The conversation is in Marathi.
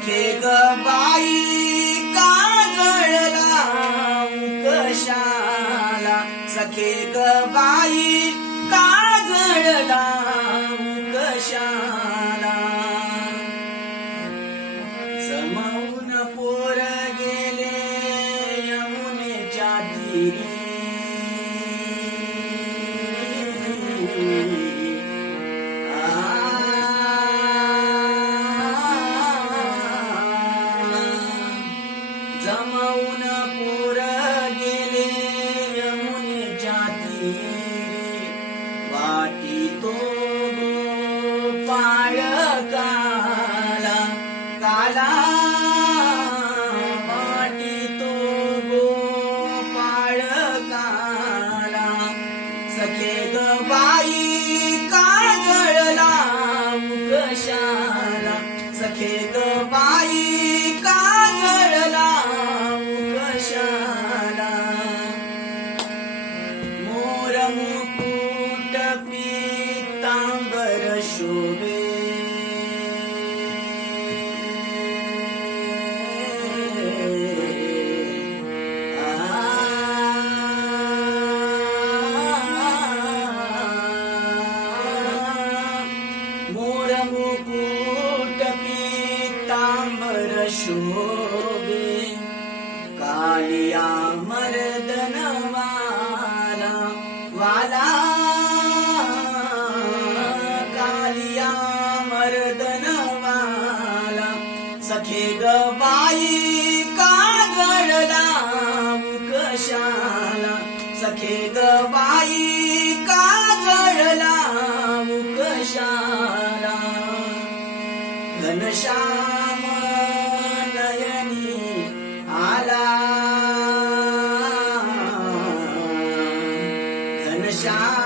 सखे ग बाई काजळला कशाला, सखे ग बाई काजळला कशाला. जमावून पोर गेले यमुनेच्या तीरी, जमावून पोर गेले यमुनेच्या तीरी. वाटी तो गोपाळ काला काला, वाटी तो गोपाळ काला. सखे ग बाई काजळला कशाला, सखे ग बाई काजळला कशाला. मोर मुकुट पीतांबर शोभे, मोर मुकुट पीतांबर शोभे. कालिया मर्दन वाला वाला, कालिया मर्दन वाला. सखे ग बाई काजळला कशाला, सखे ग बाई काजळला कशाला. घनश्याम नयनी आला, घनश्याम